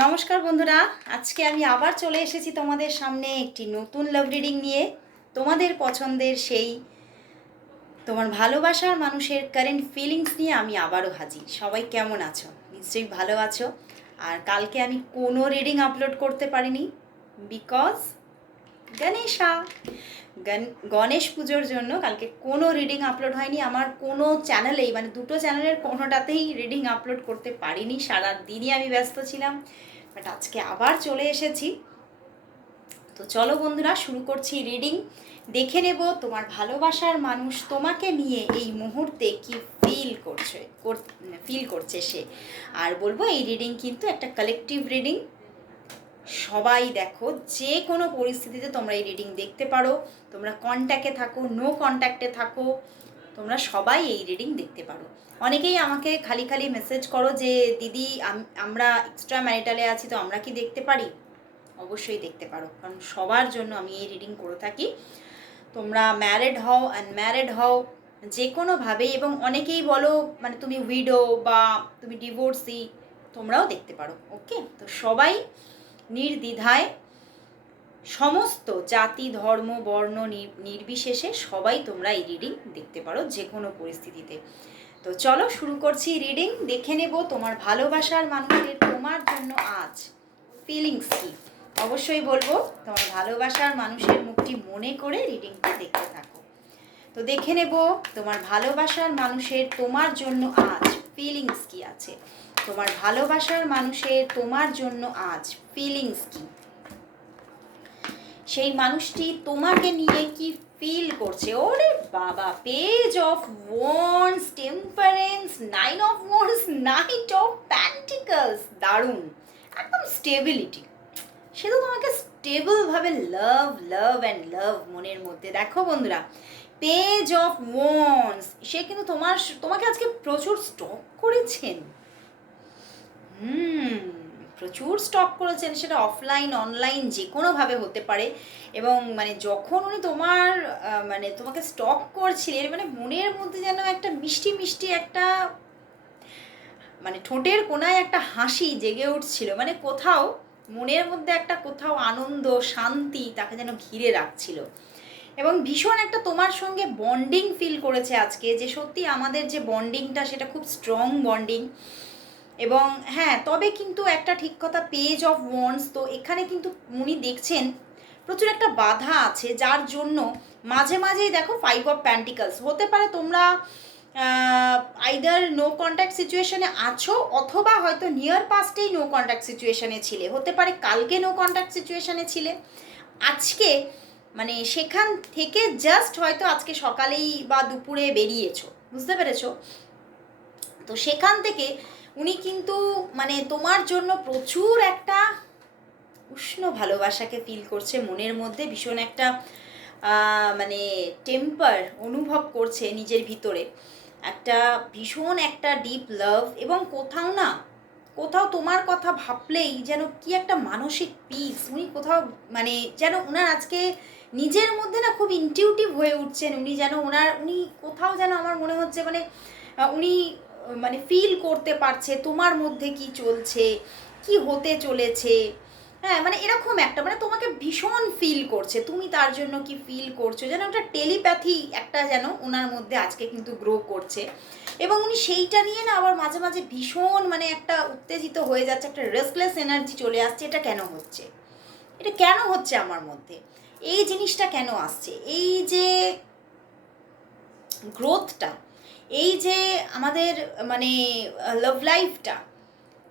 নমস্কার বন্ধুরা, আজকে আমি আবার চলে এসেছি তোমাদের সামনে একটি নতুন লাভ রিডিং নিয়ে। তোমাদের পছন্দের সেই তোমার ভালোবাসার মানুষের কারেন্ট ফিলিংস নিয়ে আমি আবারও হাজির। সবাই কেমন আছো? নিশ্চয়ই ভালো আছো। আর কালকে আমি কোনো রিডিং আপলোড করতে পারিনি বিকজ গণেশা। গণ গণেশ পুজোর জন্য কালকে কোনো রিডিং আপলোড হয়নি। আমার কোনো চ্যানেলেই মানে দুটো চ্যানেলের কোনোটাতেই রিডিং আপলোড করতে পারিনি। সারা দিনই আমি ব্যস্ত ছিলাম। বাট আজকে আবার চলে এসেছি। তো চলো বন্ধুরা, শুরু করছি রিডিং দেখে নেব তোমার ভালোবাসার মানুষ তোমাকে নিয়ে এই মুহূর্তে কি ফিল করছে ফিল করছে সে। আর বলব, এই রিডিং কিন্তু একটা কালেকটিভ রিডিং সবাই দেখো, যে কোনো পরিস্থিতিতে তোমরা এই রিডিং দেখতে পারো। তোমরা কন্ট্যাক্টে থাকো নো কন্ট্যাক্টে থাকো, তোমরা সবাই এই রিডিং দেখতে পারো। অনেকেই আমাকে খালি খালি মেসেজ করো যে, দিদি আমরা এক্সট্রা ম্যারিটালে আছি, তো আমরা কি দেখতে পারি? অবশ্যই দেখতে পারো, কারণ সবার জন্য আমি এই রিডিং করে থাকি। তোমরা ম্যারেড হও আনম্যারেড হও, যে কোনোভাবে এবং অনেকেই বলো মানে তুমি উইডো বা তুমি ডিভোর্সি তোমরাও দেখতে পারো ওকে তো সবাই নির্দ্বিধায় সমস্ত জাতি, ধর্ম, বর্ণ, নির- নির্বিশেষে সবাই তোমরা এই রিডিং দেখতে পারো যে কোনো পরিস্থিতিতে। তো চলো শুরু করছি রিডিং দেখে নেব তোমার ভালোবাসার মানুষের তোমার জন্য আজ ফিলিংস কি। অবশ্যই বলব, তোমার ভালোবাসার মানুষের মুখটি মনে করে রিডিংটা দেখতে থাকো। তো দেখে নেব তোমার ভালোবাসার মানুষের তোমার জন্য আজ ফিলিংস কি আছে। তোমার ভালোবাসার মানুষের তোমার জন্য আজ ফিলিংস কি? সেই মানুষটি তোমাকে নিয়ে কি ফিল করছে? ওরে বাবা page of wands temperance nine of wands knight of pentacles দারুণ, একদম স্টেবিলিটি সে তো তোমাকে স্টেবলভাবে লাভ লাভ অ্যান্ড লাভ মনের মধ্যে। দেখো বন্ধুরা পেজ অফ ওয়ান্স সে কিন্তু তোমার, তোমাকে আজকে প্রচুর স্টক করেছেন। হুম, প্রচুর স্টক করেছেন সেটা অফলাইন অনলাইন যে কোনোভাবে হতে পারে। এবং মানে যখন উনি তোমার মানে তোমাকে স্টক করছিলেন মানে মনের মধ্যে যেন একটা মিষ্টি মিষ্টি একটা মানে ঠোঁটের কোনায় একটা হাসি জেগে উঠছিল। মানে কোথাও মনের মধ্যে একটা কোথাও আনন্দ, শান্তি তাকে যেন ঘিরে রাখছিল। এবং ভীষণ একটা তোমার সঙ্গে বন্ডিং ফিল করেছে আজকে যে সত্যি আমাদের যে বন্ডিংটা সেটা খুব স্ট্রং বন্ডিং এবং হ্যাঁ তবে কিন্তু একটা ঠিক কথা পেজ অফ ওয়ান্স তো এখানে কিন্তু উনি দেখছেন প্রচুর একটা বাধা আছে, যার জন্য মাঝে মাঝেই দেখো ফাইভ অফ প্যান্টিকলস হতে পারে তোমরা আইদার নো কন্ট্যাক্ট সিচুয়েশনে আছো অথবা হয়তো নিয়ার পাস্টেই নো কন্ট্যাক্ট সিচুয়েশনে ছিলে, হতে পারে কালকে নো কন্ট্যাক্ট সিচুয়েশনে ছিলে। আজকে মানে সেখান থেকে জাস্ট হয়তো আজকে সকালেই বা দুপুরে বেরিয়েছো, বুঝতে পেরেছ? তো সেখান থেকে উনি কিন্তু মানে তোমার জন্য প্রচুর একটা উষ্ণ ভালোবাসাকে ফিল করছে, মনের মধ্যে ভীষণ একটা মানে টেম্পার অনুভব করছে নিজের ভিতরে। একটা ভীষণ একটা ডিপ লাভ এবং কোথাও না, কোথাও তোমার কথা ভাবলেই যেন কি একটা মানসিক পিস উনি কোথাও মানে যেন ওনার আজকে নিজের মধ্যে না খুব ইনটিউটিভ হয়ে উঠছেন, উনি যেন ওনার উনি কোথাও যেন আমার মনে হচ্ছে মানে উনি মানে ফিল করতে পারছে, তোমার মধ্যে কি চলছে, কি হতে চলেছে? হ্যাঁ মানে এরকম একটা মানে তোমাকে ভীষণ ফিল করছে। তুমি তার জন্য কি ফিল করছ? যেন একটা টেলিপ্যাথি একটা যেন ওনার মধ্যে আজকে কিন্তু গ্রো করছে। এবং উনি সেইটা নিয়ে না আবার মাঝে মাঝে ভীষণ মানে একটা উত্তেজিত হয়ে যাচ্ছে, একটা রেস্টলেস এনার্জি চলে আসছে। এটা কেন হচ্ছে? এটা কেন হচ্ছে আমার মধ্যে? এই জিনিসটা কেন আসছে? এই যে গ্রোথটা এই যে আমাদের মানে লাভ লাইফটা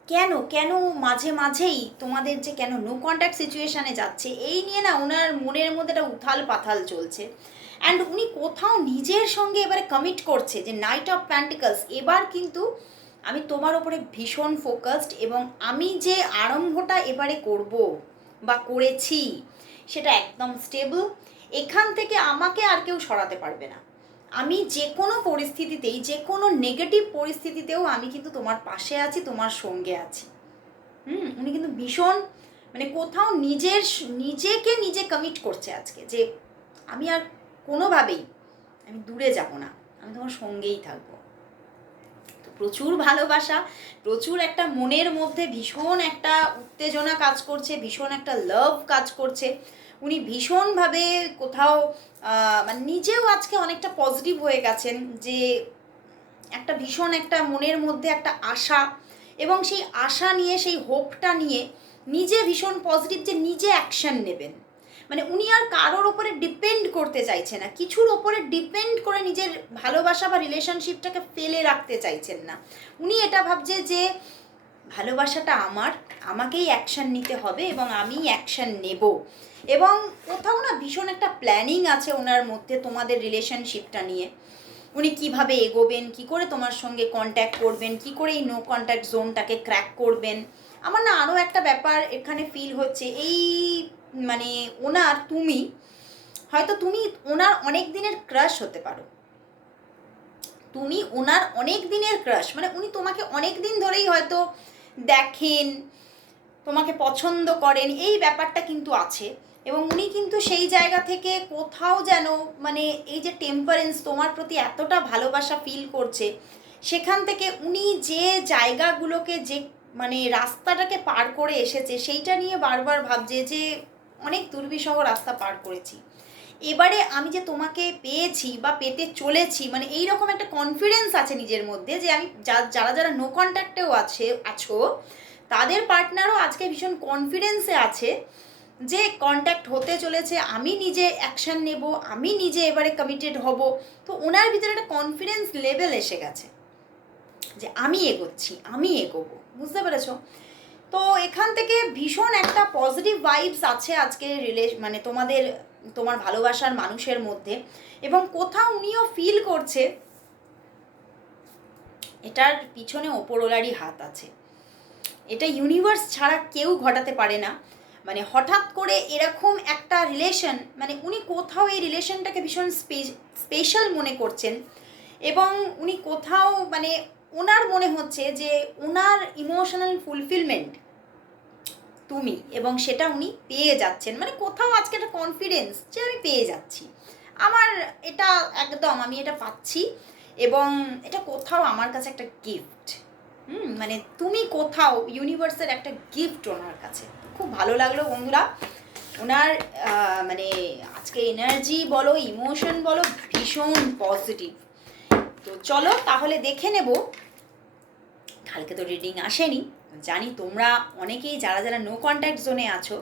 কেন কেন মাঝে মাঝেই তোমাদের যে কেন নো কন্ট্যাক্ট সিচুয়েশানে যাচ্ছে, এই নিয়ে না ওনার মনের মধ্যে একটা উথাল পাথাল চলছে। অ্যান্ড উনি কোথাও নিজের সঙ্গে এবারে কমিট করছে যে নাইট অফ প্যান্টিকলস এবার কিন্তু আমি তোমার ওপরে ভীষণ ফোকাসড এবং আমি যে আরম্ভটা এবারে করব বা করেছি, সেটা একদম স্টেবল এখান থেকে আমাকে আর কেউ সরাতে পারবে না। আমি যে কোনো পরিস্থিতিতেই, যে কোনো নেগেটিভ পরিস্থিতিতেও আমি কিন্তু তোমার পাশে আছি, তোমার সঙ্গে আছি। হুম? উনি কিন্তু ভীষণ মানে কোথাও নিজের নিজেকে নিজে কমিট করছে আজকে যে আমি আর কোনোভাবেই আমি দূরে যাব না, আমি তোমার সঙ্গেই থাকব। তো প্রচুর ভালোবাসা, প্রচুর একটা মনের মধ্যে ভীষণ একটা উত্তেজনা কাজ করছে, ভীষণ একটা লাভ কাজ করছে। উনি ভীষণভাবে কোথাও মানে নিজেও আজকে অনেকটা পজিটিভ হয়ে গেছেন যে একটা ভীষণ একটা মনের মধ্যে একটা আশা এবং সেই আশা নিয়ে, সেই হোপটা নিয়ে নিজে ভীষণ পজিটিভ যে নিজে অ্যাকশন নেবেন। মানে উনি আর কারোর ওপরে ডিপেন্ড করতে চাইছে না, কিছুর ওপরে ডিপেন্ড করে নিজের ভালোবাসা বা রিলেশনশিপটাকে ফেলে রাখতে চাইছেন না। উনি এটা ভাবছে যে ভালোবাসাটা আমার, আমাকেই অ্যাকশন নিতে হবে এবং আমি অ্যাকশন নেব। এবং কোথাও না ভীষণ একটা প্ল্যানিং আছে ওনার মধ্যে তোমাদের রিলেশনশিপটা নিয়ে। উনি কীভাবে এগোবেন, কি করে তোমার সঙ্গে কন্ট্যাক্ট করবেন, কি করে এই নো কন্ট্যাক্ট জোনটাকে ক্র্যাক করবেন। আমার না আরও একটা ব্যাপার এখানে ফিল হচ্ছে, এই মানে ওনার, তুমি, হয়তো তুমি ওনার অনেক দিনের ক্রাশ হতে পারো। তুমি ওনার অনেক দিনের ক্রাশ মানে উনি তোমাকে অনেক দিন ধরেই হয়তো দেখেন, তোমাকে পছন্দ করেন, এই ব্যাপারটা কিন্তু আছে। এবং উনি কিন্তু সেই জায়গা থেকে কোথাও যেন মানে এই যে টেম্পারেন্স তোমার প্রতি এতটা ভালোবাসা ফিল করছে, সেখান থেকে উনি যে জায়গাগুলোকে যে মানে রাস্তাটাকে পার করে এসেছে, সেইটা নিয়ে বারবার ভাবছে যে, অনেক দুর্বিষহ রাস্তা পার করেছি। এবারে আমি যে তোমাকে পেয়েছি বা পেতে চলেছি মানে এই রকম একটা কনফিডেন্স আছে নিজের মধ্যে যে আমি যারা যারা নো কন্ট্যাক্টেও আছে, আছো, তাদের পার্টনারও আজকে ভীষণ কনফিডেন্সে আছে যে কন্ট্যাক্ট হতে চলেছে, আমি নিজে অ্যাকশন নেব, আমি নিজে এবারে কমিটেড হব। তো ওনার ভিতরে একটা কনফিডেন্স লেভেল এসে গেছে যে আমি এগোচ্ছি, আমি এগোবো, বুঝতে পেরেছ? তো এখান থেকে ভীষণ একটা পজিটিভ ভাইবস আছে আজকে রিলে মানে তোমাদের তোমার ভালোবাসার মানুষের মধ্যে এবং কোথাও উনিও ফিল করছে এটার পিছনে ওপরওয়ালারই হাত আছে। এটা ইউনিভার্স ছাড়া কেউ ঘটাতে পারে না। মানে হঠাৎ করে এরকম একটা রিলেশন মানে উনি কোথাও এই রিলেশনটাকে ভীষণ স্পেশাল মনে করছেন এবং উনি কোথাও মানে ওনার মনে হচ্ছে যে ওনার ইমোশনাল ফুলফিলমেন্ট তুমি এবং সেটা উনি পেয়ে যাচ্ছেন। মানে কোথাও আজকে একটা কনফিডেন্স যে আমি পেয়ে যাচ্ছি। আমার এটা একদম আমি এটা পাচ্ছি এবং এটা কোথাও আমার কাছে একটা গিফট হুম মানে তুমি কোথাও ইউনিভার্সের একটা গিফট ওনার কাছে। খুব ভালো লাগল বন্ধুরা। ওনার মানে আজকে এনার্জি বলো ইমোশন বলো, ভীষণ পজিটিভ তো চলো তাহলে দেখে নেব। কালকে তো রিডিং আসেনি। জানি তোমরা অনেকেই যারা যারা নো কন্ট্যাক্ট জোনে আছো,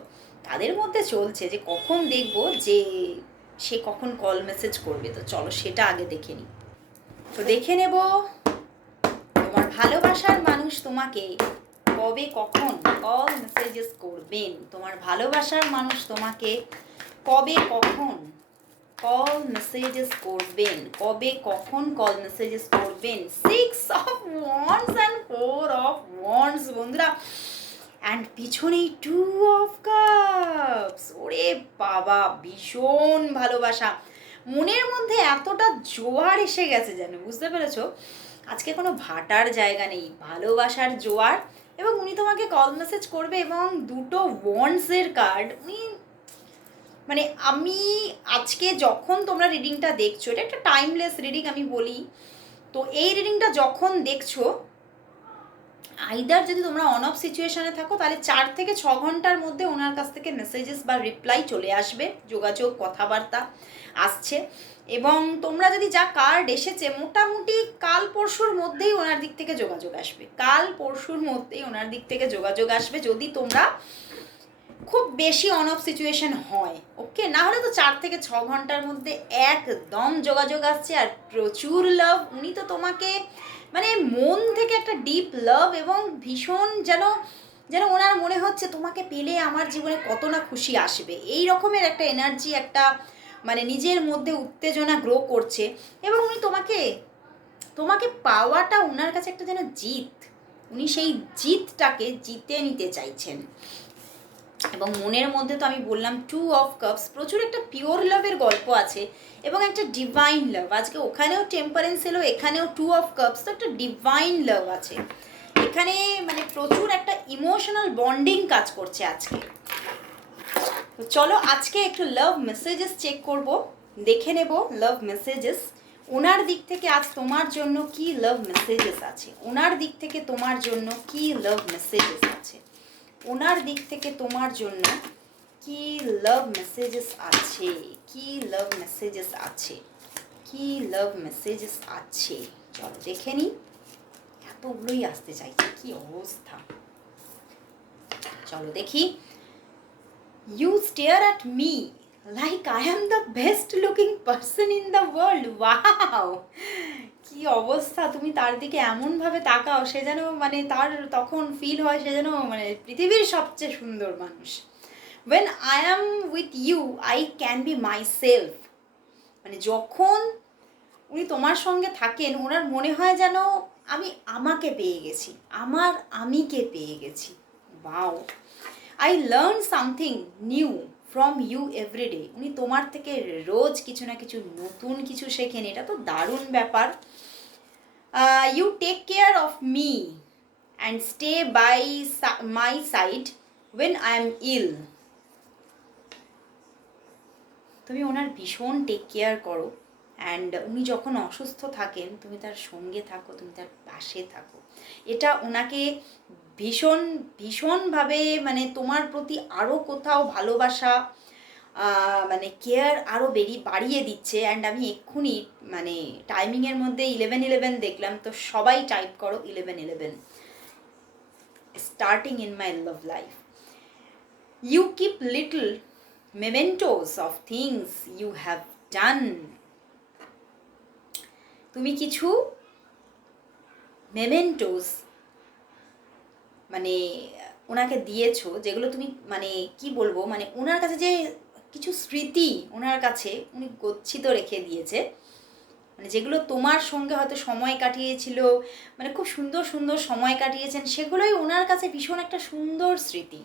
তাদের মধ্যে চলছে যে কখন দেখব যে সে কখন কল মেসেজ করবে। তো চলো সেটা আগে দেখে নিই। তো দেখে নেব, তোমার ভালোবাসার মানুষ তোমাকে কবে কখন কল মেসেজেস করবেন? তোমার ভালোবাসার মানুষ তোমাকে কবে কখন কল মেসেজেস করবেন। কবে, কখন কল মেসেজেস করবেন? Six of wands and four of wands বন্ধুরা। অ্যান্ড পিছনেই টু অফ কাপস ওরে বাবা, ভীষণ ভালোবাসা। মনের মধ্যে এতটা জোয়ার এসে গেছে যেন, বুঝতে পেরেছ? আজকে কোনো ভাটার জায়গা নেই, ভালোবাসার জোয়ার। এবং উনি তোমাকে কল মেসেজ করবে এবং দুটো ওয়ান্ডসের কার্ড উনি মানে আমি আজকে যখন তোমরা রিডিংটা দেখছ, এটা একটা টাইমলেস রিডিং আমি বলি, তো এই রিডিংটা যখন দেখছ আইদার যদি তোমরা অন অফ সিচুয়েশনে থাকো, তাহলে চার থেকে ছ ঘণ্টার মধ্যে ওনার কাছ থেকে মেসেজেস বা রিপ্লাই চলে আসবে, যোগাযোগ, কথাবার্তা আসছে। এবং তোমরা যদি যা কার্ড এসেছে, মোটামুটি কাল পরশুর মধ্যেই ওনার দিক থেকে যোগাযোগ আসবে। কাল পরশুর মধ্যেই ওনার দিক থেকে যোগাযোগ আসবে, যদি তোমরা খুব বেশি অন অফ সিচুয়েশন হয়। ওকে না হলে তো চার থেকে ছ ঘণ্টার মধ্যে একদম যোগাযোগ আসছে আর প্রচুর লাভ উনি তো তোমাকে মানে মন থেকে একটা ডিপ লাভ এবং ভীষণ যেন যেন ওনার মনে হচ্ছে তোমাকে পেলে আমার জীবনে কত না খুশি আসবে। এই রকমের একটা এনার্জি একটা মানে নিজের মধ্যে উত্তেজনা গ্রো করছে এবং উনি তোমাকে তোমাকে পাওয়াটা ওনার কাছে একটা যেন জিত। উনি সেই জিতটাকে জিতে নিতে চাইছেন। এবং মনের মধ্যে তো আমি বললাম টু অফ কাপস প্রচুর একটা পিওর লাভের গল্প আছে এবং একটা ডিভাইন লাভ আজকে ওখানেও টেম্পারেন্স এলো, এখানেও টু অফ কাপস তো একটা ডিভাইন লাভ আছে। এখানে মানে প্রচুর একটা ইমোশনাল বন্ডিং কাজ করছে আজকে। তো চলো আজকে একটু লাভ মেসেজেস চেক করব, দেখে নেব লাভ মেসেজেস ওনার দিক থেকে আজ তোমার জন্য কি লাভ মেসেজেস আছে? ওনার দিক থেকে তোমার জন্য কি লাভ মেসেজেস আছে? ওনার দিক থেকে তোমার জন্য কি লাভ মেসেজেস আছে? কি লাভ মেসেজেস আছে? কি লাভ মেসেজেস আছে? চলো দেখে নি। এতগুলোই আসতে চাইছে। কি অবস্থা? চলো দেখি। You stare at me like I am the best looking person in the world wow কি অবস্থা, তুমি তার দিকে এমনভাবে তাকাও, সে যেন মানে তার তখন ফিল হয়, সে যেন মানে পৃথিবীর সবচেয়ে সুন্দর মানুষ। When I am with you I can be myself মানে যখন উনি তোমার সঙ্গে থাকেন, ওনার মনে হয় যেন আমি আমাকে পেয়ে গেছি, আমার আমিকে পেয়ে গেছি। Wow I learn something new from you every day উনি তোমার থেকে রোজ কিছু না কিছু নতুন কিছু শেখেন। এটা তো দারুণ ব্যাপার। You take care of me and stay by my side when I am ill তুমি ওনার ভীষণ টেক কেয়ার করো। অ্যান্ড উনি যখন অসুস্থ থাকেন, তুমি তার সঙ্গে থাকো, তুমি তার পাশে থাকো। এটা ওনাকে ভীষণ, ভীষণভাবে মানে তোমার প্রতি আরও কোথাও ভালোবাসা মানে কেয়ার আরও বেরি, বাড়িয়ে দিচ্ছে। অ্যান্ড আমি এক্ষুনি মানে টাইমিংয়ের মধ্যে ইলেভেন ইলেভেন দেখলাম। তো সবাই টাইপ করো eleven eleven starting in my love life you keep little mementos of things you have done. তুমি কিছু মেমেন্টোস মানে ওনাকে দিয়েছ, যেগুলো তুমি মানে কি বলব মানে ওনার কাছে যে কিছু স্মৃতি ওনার কাছে উনি গচ্ছিত রেখে দিয়েছে মানে যেগুলো তোমার সঙ্গে হয়তো সময় কাটিয়েছিল মানে খুব সুন্দর সুন্দর সময় কাটিয়েছেন, সেগুলোই ওনার কাছে ভীষণ একটা সুন্দর স্মৃতি।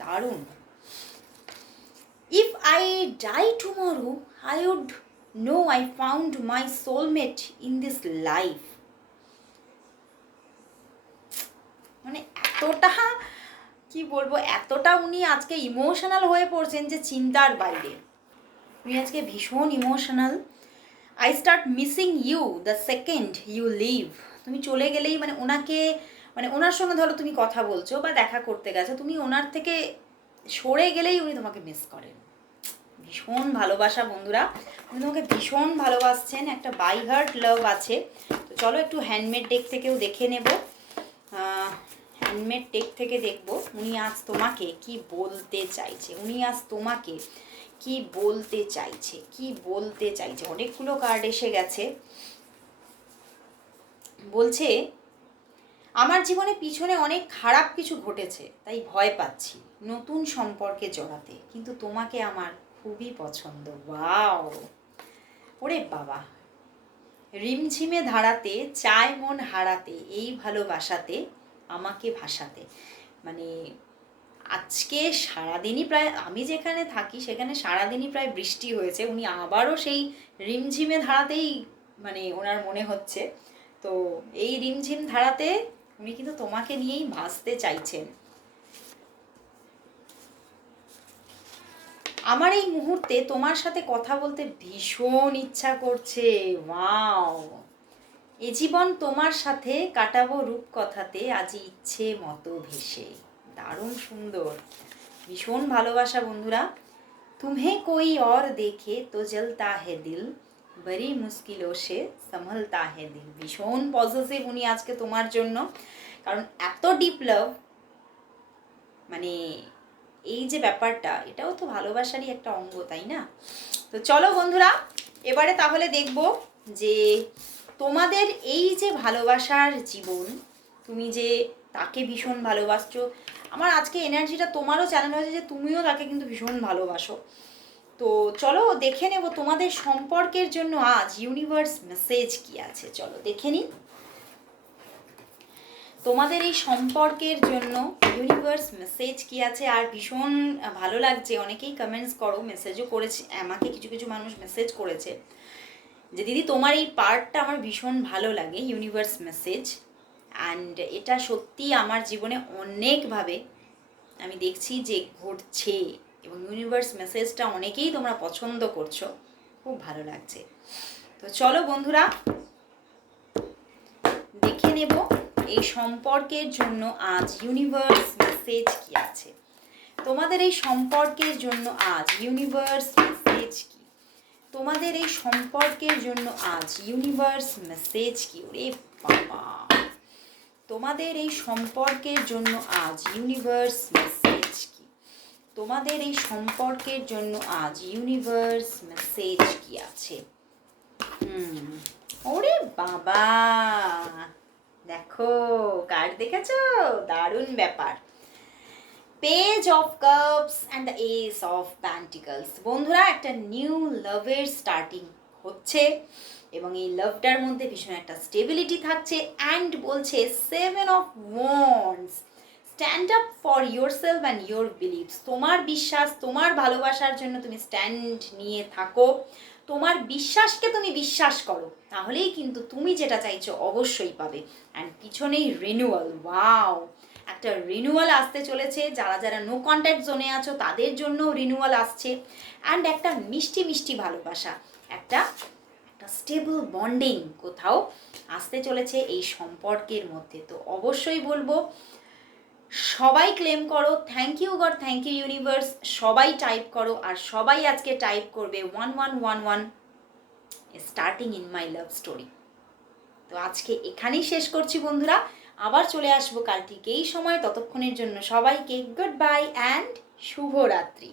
দারুণ। If I die tomorrow I would know I found my soulmate in this life মানে এতটা, কি বলব, এতটা উনি আজকে ইমোশনাল হয়ে পড়ছেন যে চিন্তার বাইরে। উনি আজকে ভীষণ emotional I start missing you the second you leave তুমি চলে গেলেই মানে ওনাকে মানে ওনার সঙ্গে ধরো তুমি কথা বলছো বা দেখা করতে গেছো, তুমি ওনার থেকে সরে গেলেই উনি তোমাকে মিস করেন। ভীষণ ভালোবাসা বন্ধুরা। উনি তোমাকে ভীষণ ভালোবাসছেন, একটা বাই হার্ট লাভ আছে। তো চলো একটু হ্যান্ডমেড ডেক থেকেও দেখে নেব। হ্যান্ডমেড ডেক থেকে দেখব, উনি আজ তোমাকে কি বলতে চাইছে, উনি আজ তোমাকে কি বলতে চাইছে, কি বলতে চাইছে? অনেকগুলো কার্ড এসে গেছে। বলছে, আমার জীবনে পিছনে অনেক খারাপ কিছু ঘটেছে, তাই ভয় পাচ্ছি, নতুন সম্পর্কে জড়াতে, কিন্তু তোমাকে আমার খুবই পছন্দ। বাও ওরে বাবা! রিমঝিমে ধারাতে, চায় মন হারাতে, এই ভালোবাসাতে আমাকে ভাসাতে মানে আজকে সারাদিনই প্রায় আমি যেখানে থাকি সেখানে সারাদিনই প্রায় বৃষ্টি হয়েছে। উনি আবারও সেই রিমঝিমে ধারাতেই মানে ওনার মনে হচ্ছে। তো এই রিমঝিম ধারাতে উনি কিন্তু তোমাকে নিয়েই ভাসতে চাইছেন। আমার এই মুহূর্তে তোমার সাথে কথা বলতে ভীষণ ইচ্ছা করছে। ওয়াও! এ জীবন তোমার সাথে কাটাবো রূপ কথাতে আজ ইচ্ছে মতো ভেসে। দারুণ সুন্দর। ভীষণ ভালোবাসা বন্ধুরা। তুমে কই অর দেখে তো জলতা হে দিল। বড়ি মুশকিলও সে সম্ভলতা হে দিল। ভীষণ পজিটিভ উনি আজকে তোমার জন্য। কারণ এত ডিপ লাভ মানে এই যে ব্যাপারটা, এটাও তো ভালোবাসারই একটা অঙ্গ, তাই না? তো চলো বন্ধুরা, এবারে তাহলে দেখব যে তোমাদের এই যে ভালোবাসার জীবন, তুমি যে তাকে ভীষণ ভালোবাসছো, আমার আজকে এনার্জিটা তোমারও চ্যানেল হয়েছে যে তুমিও তাকে কিন্তু ভীষণ ভালোবাসো। তো চলো দেখে নেব তোমাদের সম্পর্কের জন্য আজ ইউনিভার্স মেসেজ কি আছে। চলো দেখে নিই। তোমাদের এই সম্পর্কের জন্য ইউনিভার্স মেসেজ কি আছে? আর ভীষণ ভালো লাগছে, অনেকেই কমেন্টস করো মেসেজও করেছে, আমাকে কিছু কিছু মানুষ মেসেজ করেছে। যে দিদি, তোমার এই পার্টটা আমার ভীষণ ভালো লাগে ইউনিভার্স মেসেজ অ্যান্ড এটা সত্যি আমার জীবনে অনেকভাবে আমি দেখছি যে ঘটছে এবং ইউনিভার্স মেসেজটা অনেকেই তোমরা পছন্দ করছ। খুব ভালো লাগছে। তো চলো বন্ধুরা, দেখে নেব এই সম্পর্কের জন্য আজ ইউনিভার্স মেসেজ কি আছে। তোমাদের এই সম্পর্কের জন্য আজ ইউনিভার্স মেসেজ কি? তোমাদের এই সম্পর্কের জন্য আজ ইউনিভার্স মেসেজ কি? ওরে বাবা। তোমাদের এই সম্পর্কের জন্য আজ ইউনিভার্স মেসেজ কি? তোমাদের এই সম্পর্কের জন্য আজ ইউনিভার্স মেসেজ কি আছে? হুম, ওরে বাবা। দেখো কার্ড দেখেছ? দারুণ ব্যাপার। Page of cups and the ace of pentacles বন্ধুরা, একটা নিউ লাভের স্টার্টিং হচ্ছে এবং এই লাভটার মধ্যে ভীষণ একটা স্টেবিলিটি থাকছে অ্যান্ড বলছে seven of wands stand up for yourself and your beliefs তোমার বিশ্বাস, তোমার ভালোবাসার জন্য তুমি স্ট্যান্ড নিয়ে থাকো। তোমার বিশ্বাসকে তুমি বিশ্বাস করো, তাহলেই কিন্তু তুমি যেটা চাইছো অবশ্যই পাবে। অ্যান্ড পিছনেই রিনিউয়াল ওয়াও একটা রিনিউয়াল আসতে চলেছে। যারা যারা নো কন্ট্যাক্ট জোনে আছো, তাদের জন্য রিনিউয়াল আসছে। অ্যান্ড একটা মিষ্টি মিষ্টি ভালোবাসা, একটা একটা স্টেবল বন্ডিং কোথাও আসতে চলেছে এই সম্পর্কের মধ্যে। তো অবশ্যই বলব, সবাই ক্লেম করো। Thank you God thank you universe সবাই টাইপ করো আর সবাই আজকে টাইপ করবে one one one one starting in my love story তো আজকে এখানেই শেষ করছি বন্ধুরা। আবার চলে আসব কাল ঠিক এই সময় ততক্ষণের জন্য সবাইকে গুড বাই অ্যান্ড শুভরাত্রি।